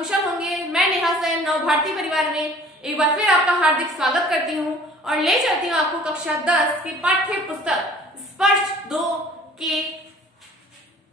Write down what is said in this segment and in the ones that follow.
कुशल होंगे। मैं नेहा सेन नव भारती परिवार में एक बार फिर आपका हार्दिक स्वागत करती हूँ और ले चलती हूँ आपको कक्षा 10 की पाठ्य पुस्तक स्पर्श 2 के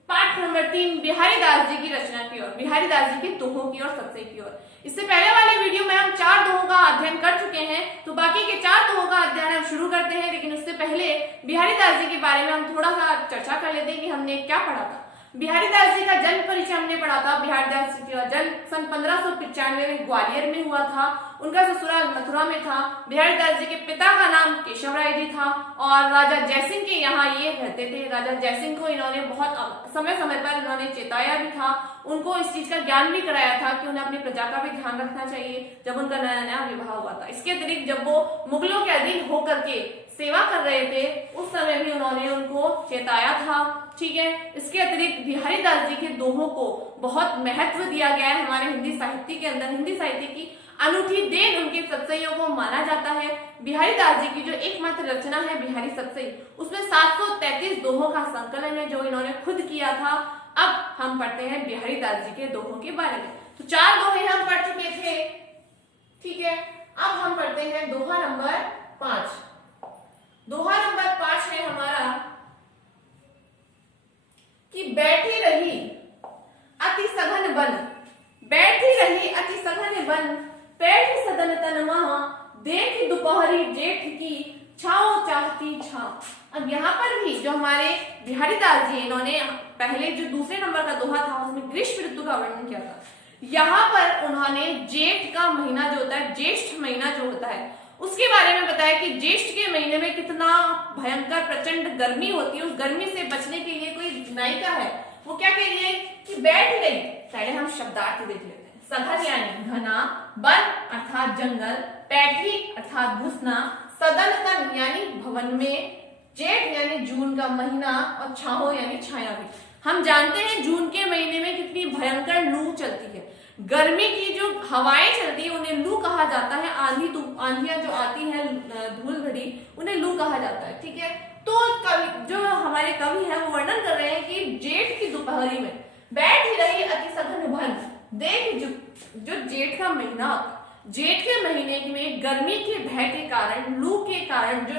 पाठ नंबर 3 बिहारी दास जी की रचना की ओर, बिहारी दास जी के दोहों की ओर, सत्सई की ओर। इससे पहले वाले वीडियो में हम 4 दोहों का अध्ययन कर चुके हैं, तो बाकी के 4 दोहों का अध्ययन हम शुरू करते हैं। लेकिन उससे पहले बिहारी दास जी के बारे में हम थोड़ा सा चर्चा कर लेते हैं कि हमने क्या पढ़ा था। बिहारी दास जी का जन्म परिचय हमने पढ़ा था। बिहारी दास जी का जन्म सन 1595 में ग्वालियर में हुआ था। उनका ससुराल मथुरा में था। बिहारी दास जी के पिता का नाम केशव राय जी था और राजा जयसिंह के यहाँ ये रहते थे। राजा जयसिंह को इन्होंने बहुत समय समय पर इन्होंने चेताया भी था, उनको इस चीज का ज्ञान भी कराया था कि उन्हें अपनी प्रजा का भी ध्यान रखना चाहिए जब उनका नया नया विवाह हुआ था। इसके अतिरिक्त जब वो मुगलों के अधीन होकर के सेवा कर रहे थे उस समय भी उन्होंने उनको चेताया था। ठीक है, इसके अतिरिक्त बिहारी दास जी के दोहों को बहुत महत्व दिया गया है हमारे हिंदी साहित्य के अंदर। हिंदी साहित्य की अनूठी देन उनके सत्सइयों को माना जाता है। बिहारी दास जी की जो एकमात्र रचना है बिहारी सत्सई, उसमें 733 दोहों का संकलन है जो इन्होंने खुद किया था। अब हम पढ़ते हैं बिहारी दास जी के दोहों के बारे में। तो 4 दोहे हम पढ़ चुके थे। ठीक है, अब हम पढ़ते हैं दोहा नंबर 5। दोहा नंबर 5 है हमारा कि बैठी रही अति सघन बन, बैठी रही अति सघन बन, बैठ सदन तन महा, देख दोपहरी जेठ की छाओ चाहती छाव। अब यहाँ पर भी जो हमारे बिहारी दास जी इन्होंने पहले जो दूसरे नंबर का दोहा था उसमें ग्रीष्म ऋतु का वर्णन किया था। यहाँ पर उन्होंने जेठ का महीना जो होता है, ज्येष्ठ महीना जो होता है, उसके बारे में बताया कि ज्येष्ठ के महीने में कितना भयंकर प्रचंड गर्मी होती है। उस गर्मी से बचने के लिए कोई नायिका है, वो क्या कह रही है कि बैठ गई। पहले हम शब्दार्थ देख लेते हैं। सघन यानी घना, वन अर्थात जंगल, पैठी अर्थात घुसना, सदन तन यानी भवन में, जेठ यानी जून का महीना और छाहो यानी छाया भी। हम जानते हैं जून के महीने में कितनी भयंकर लू चलती है। गर्मी की जो हवाएं चलती है उन्हें लू कहा जाता है। आंधियां जो आती है धूल भरी, उन्हें लू कहा जाता है। ठीक है, तो कवि जो हमारे कवि हैं वो वर्णन कर रहे हैं कि जेठ की दोपहरी में बैठ ही रही अति सघन बन, देख जो जेठ का महीना होता है, जेठ के महीने में गर्मी के भय के कारण, लू के कारण जो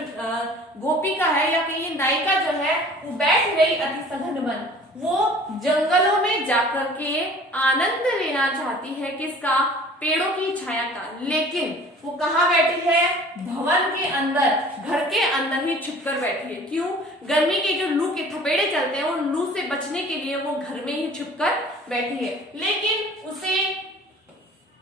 गोपिका है या कहीं नायिका जो है वो बैठ रही अति सघन बन, वो जंगलों में जाकर के आनंद लेना चाहती है। किसका? पेड़ों की छाया का। लेकिन वो कहाँ बैठी है? भवन के अंदर, घर के अंदर ही छुपकर बैठी है। क्यों? गर्मी के जो लू के थपेड़े चलते हैं उन लू से बचने के लिए वो घर में ही छुपकर बैठी है। लेकिन उसे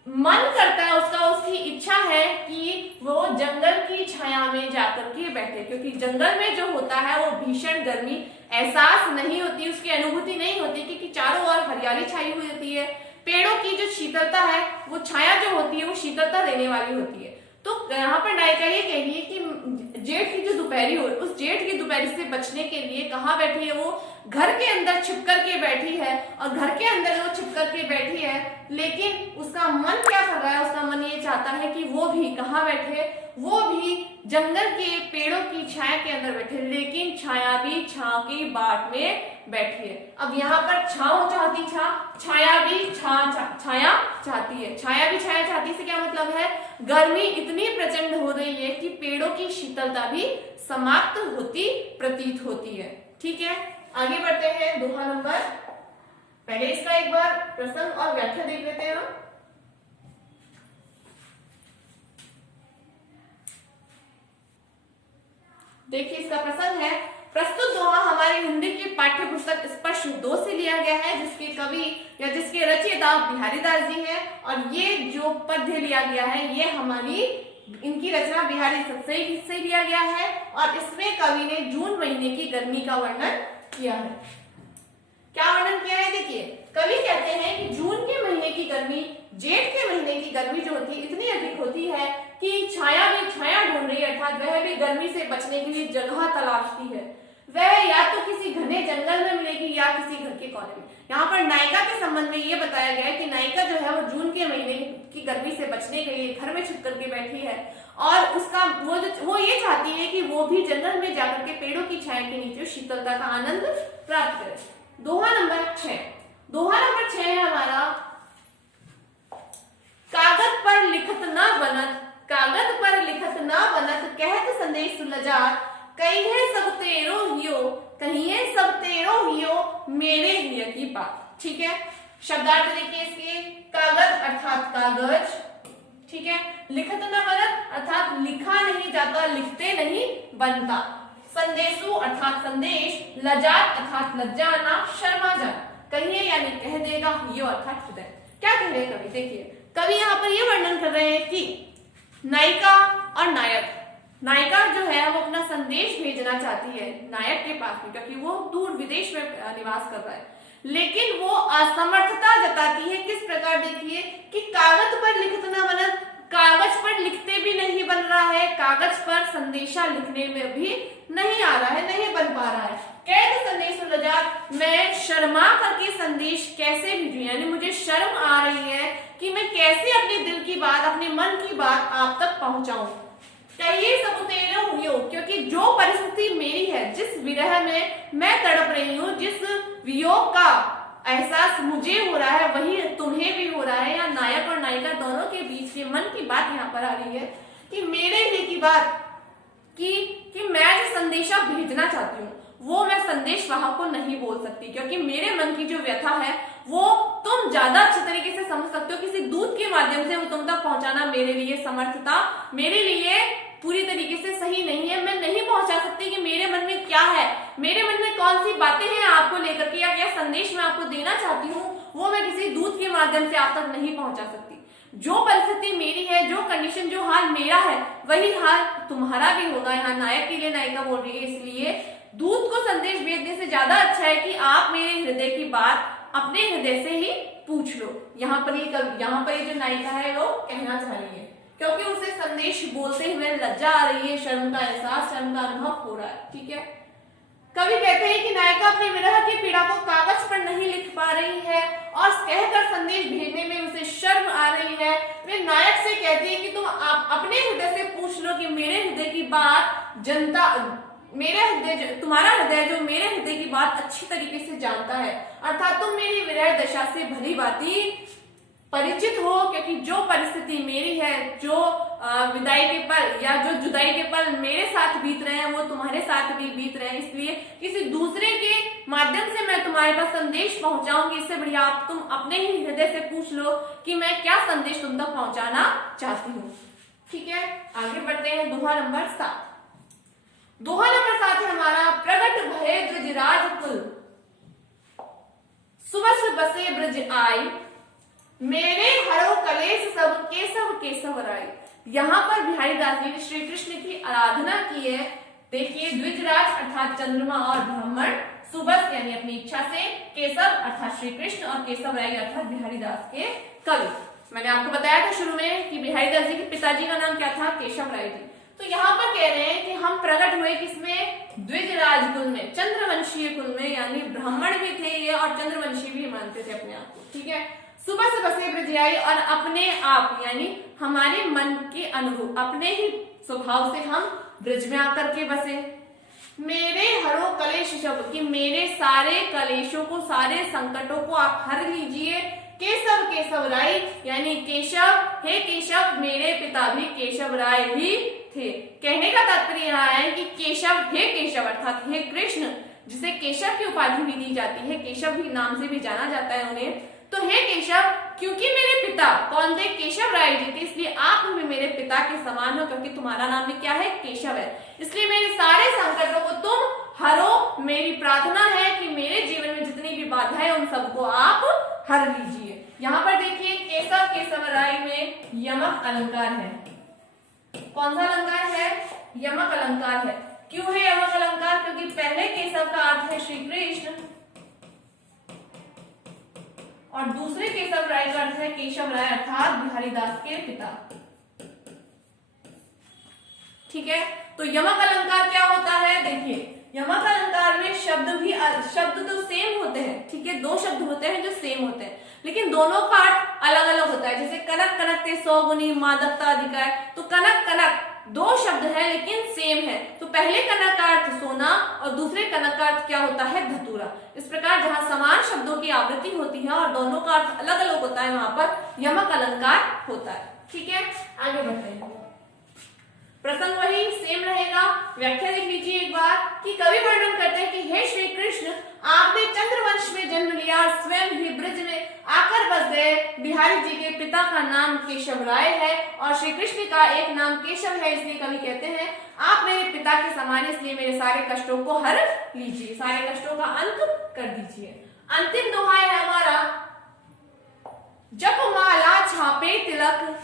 मन करता है, उसकी इच्छा है कि वो जंगल की छाया में जाकर के बैठे, क्योंकि जंगल में जो होता है वो भीषण गर्मी एहसास नहीं होती, उसकी अनुभूति नहीं होती, क्योंकि चारों ओर हरियाली छाई हुई होती है। पेड़ों की जो शीतलता है, वो छाया जो होती है वो शीतलता देने वाली होती है। तो यहाँ पर नायिका ये कह रही है कि जेठ की जो दोपहरी हो, उस जेठ की दोपहरी से बचने के लिए कहाँ बैठी है? वो घर के अंदर छिप करके बैठी है और घर के अंदर वो छिप करके बैठी है। लेकिन उसका मन क्या कर रहा है? उसका मन ये चाहता है कि वो भी कहाँ बैठे? वो भी जंगल के पेड़ों की छाया के अंदर बैठे, लेकिन छाया भी छांव की बाट में बैठी है। अब यहाँ पर छाओ चाहती छाया भी छाया चाहती है। छाया भी छाया चाहती से क्या मतलब है? गर्मी इतनी प्रचंड हो रही है कि पेड़ों की शीतलता भी समाप्त होती प्रतीत होती है। ठीक है, आगे बढ़ते हैं दोहा नंबर। पहले इसका एक बार प्रसंग और व्याख्या देख लेते हैं हम। देखिए, इसका प्रसंग है, प्रस्तुत दोहा हमारी हिंदी की पाठ्य पुस्तक स्पर्श 2 से लिया गया है, जिसके कवि या जिसके रचयिता बिहारी दास जी हैं। और ये जो पद्य लिया गया है ये हमारी इनकी रचना बिहारी सत्सई से लिया गया है और इसमें कवि ने जून महीने की गर्मी का वर्णन किया है। क्या वर्णन किया है? देखिए, कवि कहते हैं कि जून के महीने की गर्मी, जेठ के महीने की गर्मी जो होती है इतनी अधिक होती है कि छाया भी छाया ढूंढ रही है, अर्थात वह भी गर्मी से बचने के लिए जगह तलाशती है। वह या तो किसी घने जंगल में मिलेगी या किसी घर के कोने में। यहाँ पर नायिका के संबंध में ये बताया गया है कि नायिका जो है वो जून के महीने की गर्मी से बचने के लिए घर में छुप करके बैठी है और उसका वो ये चाहती है कि वो भी जंगल में जाकर के पेड़ों की छाया के नीचे शीतलता का आनंद प्राप्त करे। दोहा नंबर 6। दोहा नंबर 6 है हमारा संदेश लजात, कहिए सब तेरो हियो, कहिए सब तेरो हियो, मेरे हिय की बात। ठीक है, शब्दार्थ देखिए इसके, कागज अर्थात कागज, ठीक है, लिखत न बनत अर्थात लिखा नहीं जाता, लिखते नहीं बनता, संदेशु अर्थात संदेश, लजात अर्थात लज्जाना, शर्मा जा, कहिए यानी कह देगा, हियो अर्थात हृदय। क्या कह रहे हैं कवि, देखिए कवि यहाँ पर ये वर्णन कर रहे हैं कि नायिका और नायक, नायिका जो है वो अपना संदेश भेजना चाहती है नायक के पास में, क्योंकि वो दूर विदेश में निवास कर रहा है, लेकिन वो असमर्थता जताती है। किस प्रकार, देखिए कि कागज पर लिखत न बनत, कागज पर लिखते भी नहीं बन रहा है, कागज पर संदेशा लिखने में भी नहीं आ रहा है, नहीं बन पा रहा है। कैद संदेश लजात, मैं शर्मा करके संदेश कैसे भेजूं, यानी मुझे शर्म आ रही है कि मैं कैसे अपने दिल की बात, अपने मन की बात आप तक पहुंचाऊं। कहिए सब तेरे हुयो, क्योंकि जो परिस्थिति मेरी है, जिस विरह में मैं तड़प रही हूँ, जिस वियोग का एहसास मुझे हो रहा है वही तुम्हें भी हो रहा है, या नायक और नायिका दोनों के बीच के मन की बात यहाँ पर आ रही है कि मेरे लिए की बात कि मैं जो संदेशा भेजना चाहती हूँ वो मैं संदेश वाहक को नहीं बोल सकती, क्योंकि मेरे मन की जो व्यथा है वो तुम ज्यादा अच्छे तरीके से समझ सकते हो, किसी दूत के माध्यम से वो तुम तक पहुंचाना मेरे लिए समर्थता, मेरे लिए पूरी तरीके से सही नहीं है। मैं नहीं पहुंचा सकती कि मेरे मन में क्या है, मेरे मन में कौन सी बातें हैं आपको लेकर के, या क्या संदेश मैं आपको देना चाहती हूँ, वो मैं किसी दूत के माध्यम से आप तक नहीं पहुंचा सकती। जो परिस्थिति मेरी है, जो कंडीशन, जो हाल मेरा है, वही हाल तुम्हारा भी होगा। यहाँ नायक के लिए नायिका बोल रही है, इसलिए दूत को संदेश भेजने से ज्यादा अच्छा है कि आप मेरे हृदय की बात अपने हृदय से ही पूछ लो। यहाँ पर ये जो नायिका है वो कहना चाह रही है, क्योंकि उसे संदेश बोलते हुए लज्जा आ रही है, शर्म का एहसास, शर्म का अनुभव हो रहा है। ठीक है, कवि कहते हैं कि नायिका अपने विरह की पीड़ा को कागज पर नहीं लिख पा रही है और कहकर संदेश भेजने में उसे शर्म आ रही है। वे नायक से कहती है कि तुम अपने हृदय से पूछ लो कि मेरे हृदय की बात तुम्हारा हृदय जो मेरे हृदय की बात अच्छी तरीके से जानता है, अर्थात तुम मेरी विरह दशा से भली भांति परिचित हो, क्योंकि जो परिस्थिति मेरी है, जो विदाई के पल या जो जुदाई के पल मेरे साथ बीत रहे हैं वो तुम्हारे साथ भी बीत रहे हैं, इसलिए किसी दूसरे के माध्यम से मैं तुम्हारे पास संदेश पहुंचाऊंगी, इससे बढ़िया आप तुम अपने ही हृदय से पूछ लो कि मैं क्या संदेश तुम तक पहुंचाना चाहती हूँ। ठीक है, आगे बढ़ते हैं। दोहा नंबर 7। दोहा नंबर 7 है हमारा, प्रगट भये ब्रजराज कुल, सुबस बसे ब्रज आई, मेरे हरो कलेश सब केशव राय। यहाँ पर बिहारी दास जी ने श्री कृष्ण की आराधना की है। देखिए, द्विजराज अर्थात चंद्रमा और ब्राह्मण, सुबस यानी अपनी इच्छा से, केशव अर्थात श्री कृष्ण और केशव राय अर्थात बिहारी दास के कवि। मैंने आपको बताया था शुरू में कि बिहारी दास जी के पिताजी का नाम क्या था, केशव राय जी। तो यहाँ पर कह रहे हैं कि हम प्रकट हुए किसमें, द्विजराज कुल में, चंद्रवंशीय कुल में, यानी ब्राह्मण भी थे ये और चंद्रवंशी भी मानते थे अपने आप को। ठीक है, सुबह से बसे ब्रज आई, और अपने आप यानी हमारे मन के अनुरूप, अपने ही स्वभाव से हम ब्रज में आकर के बसे। मेरे हरो कलेश सब, कि मेरे सारे कलेशों को, सारे संकटों को आप हर लीजिए। केशव राय यानी केशव, हे केशव, मेरे पिता भी केशव राय ही थे। कहने का तात्पर्य यहाँ है कि केशव, हे केशव अर्थात हे कृष्ण, जिसे केशव की उपाधि भी दी जाती है, केशव भी नाम से भी जाना जाता है उन्हें, तो हे केशव, क्योंकि मेरे पिता कौन थे, केशव राय जी थे, इसलिए आप भी मेरे पिता के समान हो, क्योंकि तुम्हारा नाम भी क्या है, केशव है, इसलिए मेरे सारे संकटों को तुम हरो। मेरी प्रार्थना है कि मेरे जीवन में जितनी भी बाधाएं उन सबको आप हर लीजिए। यहाँ पर देखिए, केशव राय में यमक अलंकार है। कौन सा अलंकार है, यमक अलंकार है। क्यों है यमक अलंकार, क्योंकि पहले केशव का अर्थ है श्री कृष्ण और दूसरे केशव राय का अर्थ है केशव राय अर्थात बिहारी दास के पिता। ठीक है, तो यमक अलंकार क्या होता है, देखिए यमक अलंकार में शब्द तो सेम होते हैं। ठीक है, दो शब्द होते हैं जो सेम होते हैं, लेकिन दोनों का अर्थ अलग अलग होता है। जैसे कनक कनकते सौ गुनी मादकता अधिकार, तो कनक कनक दो शब्द है लेकिन सेम है। तो पहले कनक का अर्थ सोना और दूसरे कनक का अर्थ क्या होता है, धतूरा। इस प्रकार जहां समान शब्दों की आवृत्ति होती है और दोनों का अर्थ अलग अलग होता है, वहां पर यमक अलंकार होता है। ठीक है, आगे बढ़ते हैं। प्रसंग वही सेम रहेगा। व्याख्या देख लीजिए एक बार कि कवि वर्णन करते हैं कि हे श्री कृष्ण, आपने चंद्रवंश में जन्म लिया, स्वयं ही ब्रज में आकर बस गए। बिहारी जी के पिता का नाम केशव राय है और श्री कृष्ण का एक नाम केशव है, इसलिए कवि कहते हैं आप मेरे पिता के समान, इसलिए मेरे सारे कष्टों को हर लीजिए, सारे कष्टों का अंत कर दीजिए। अंतिम दोहा है हमारा, जप माला छापे तिलक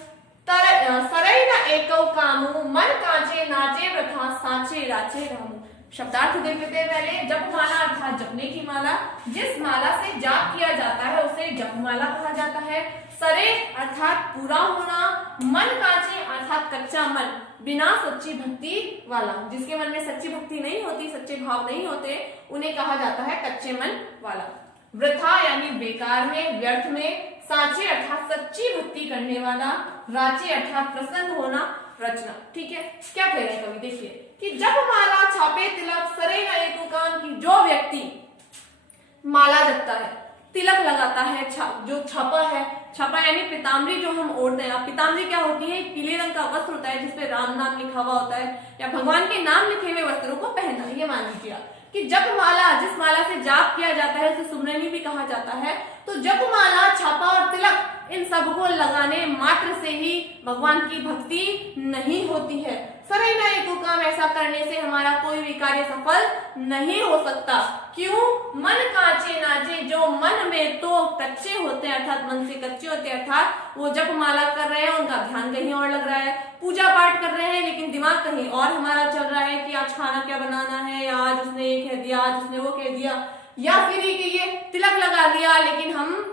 सरई न एको कामू, मन कांचे नाचे वृथा सांचे राचे रामू। शब्दार्थ देख लेते हैं पहले। जपमाला अर्थात जपने की माला, जिस माला से जाप किया जाता है उसे जपमाला कहा जाता है। सरे अर्थात पूरा होना, मन कांचे अर्थात कच्चा मन, बिना सच्ची भक्ति वाला, जिसके मन में सच्ची भक्ति नहीं होती, सच्चे भाव नहीं होते, उन्हें कहा जाता है कच्चे मन वाला। वृथा यानी बेकार में, व्यर्थ में। साचे अर्थात सच्ची भक्ति करने वाला। राचे अर्थात प्रसन्न होना, रचना। ठीक है, क्या कह रहे हैं कवि, देखिए कि जब माला छापे तिलक सरे न एको काम, की जो व्यक्ति माला जपता है, तिलक लगाता है, जो छापा है, छापा यानी पीताम्बरी जो हम ओढ़ते हैं। पीताम्बरी क्या होती है, पीले रंग का वस्त्र होता है जिसपे राम नाम लिखा हुआ होता है या भगवान के नाम लिखे हुए वस्त्रों को पहनना। ये मान लीजिए कि जप माला, जिस माला से जाप किया जाता है उसे सुमरनी भी कहा जाता है। तो जप माला, छापा और तिलक, इन सबको लगाने मात्र से ही भगवान की भक्ति नहीं होती है। सरे न एको काम, ऐसा करने से हमारा कोई भी कार्य सफल नहीं हो सकता। क्यों? मन कांचे नाचे, जो मन में तो कच्चे होते हैं अर्थात मन से कच्चे होते हैं, अर्थात वो जप माला कर रहे हैं, उनका ध्यान कहीं और लग रहा है, पूजा पाठ कर रहे हैं लेकिन दिमाग कहीं और हमारा चल रहा है कि आज खाना क्या बनाना है, या आज उसने ये कह दिया, आज उसने वो कह दिया, या फिर ये तिलक लगा दिया लेकिन हम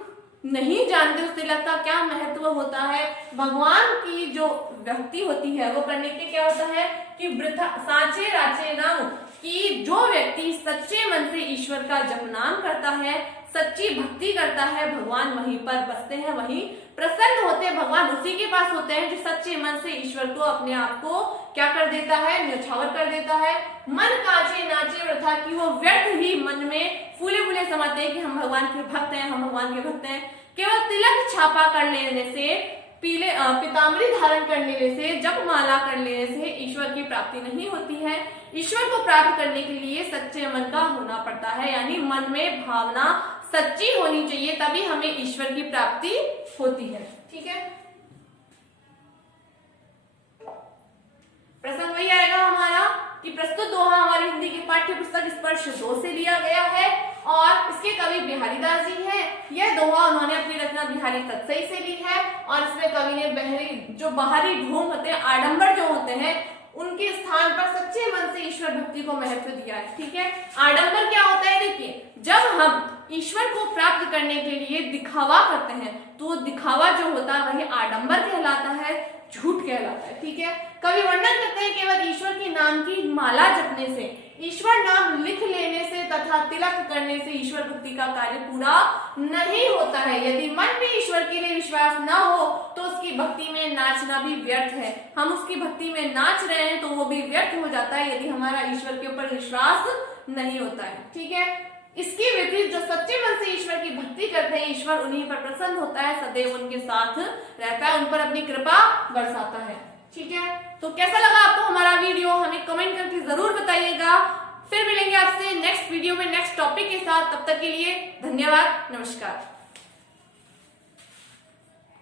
नहीं जानते उस तिलक का क्या महत्व होता है। भगवान की जो भक्ति होती है वो करने के क्या होता है कि वृथा सांचे राचे नाम, कि जो व्यक्ति सच्चे मन से ईश्वर का जप नाम करता है, सच्ची भक्ति करता है, भगवान वहीं पर बसते हैं, वहीं प्रसन्न होते हैं। भगवान उसी के पास होते हैं जो सच्चे मन से ईश्वर को, अपने आप को क्या कर देता है, न्यौछावर कर देता है। मन कांचे नाचे वृथा, कि वो व्यर्थ ही मन में फूले फूले समझते हैं कि हम भगवान के भक्त हैं, हम भगवान के भक्त हैं। केवल तिलक छापा कर लेने से, पीले पीताम्बरी धारण कर लेने से, जप माला कर लेने से ईश्वर की प्राप्ति नहीं होती है। ईश्वर को प्राप्त करने के लिए सच्चे मन का होना पड़ता है, यानी मन में भावना सच्ची होनी चाहिए, तभी हमें ईश्वर की प्राप्ति होती है। ठीक है, प्रसंग वही आएगा हमारा कि प्रस्तुत दोहा हमारी हिंदी की पाठ्य पुस्तक स्पर्श 2 से लिया गया है और इसके कवि बिहारीदास जी हैं। यह दोहा उन्होंने अपनी रचना बिहारी तत्सई से ली है और इसमें कवि ने जो बाहरी ढोंग होते हैं, आडंबर जो होते हैं, उनके स्थान पर सच्चे मन से ईश्वर भक्ति को महत्व दिया है। ठीक है, आडंबर क्या होता है, देखिए जब हम ईश्वर को प्राप्त करने के लिए दिखावा करते हैं तो दिखावा जो होता है वही आडंबर कहलाता है, झूठ कहलाता है। ठीक है, कवि वर्णन करते हैं केवल ईश्वर के नाम की माला जपने से, ईश्वर नाम लिख लेने से तथा तिलक करने से ईश्वर भक्ति का कार्य पूरा नहीं होता है। यदि मन में ईश्वर के लिए विश्वास न हो तो उसकी भक्ति में नाचना भी व्यर्थ है। हम उसकी भक्ति में नाच रहे हैं तो वो भी व्यर्थ हो जाता है यदि हमारा ईश्वर के ऊपर विश्वास नहीं होता है। ठीक है, इसके विपरीत जो सच्चे मन से ईश्वर की भक्ति करते हैं, ईश्वर उन्हीं पर प्रसन्न होता है, सदैव उनके साथ रहता है, उन पर अपनी कृपा बरसाता है। ठीक है, तो कैसा लगा आपको हमारा वीडियो, हमें कमेंट करके जरूर बताइएगा। फिर मिलेंगे आपसे नेक्स्ट वीडियो में नेक्स्ट टॉपिक के साथ, तब तक के लिए धन्यवाद, नमस्कार।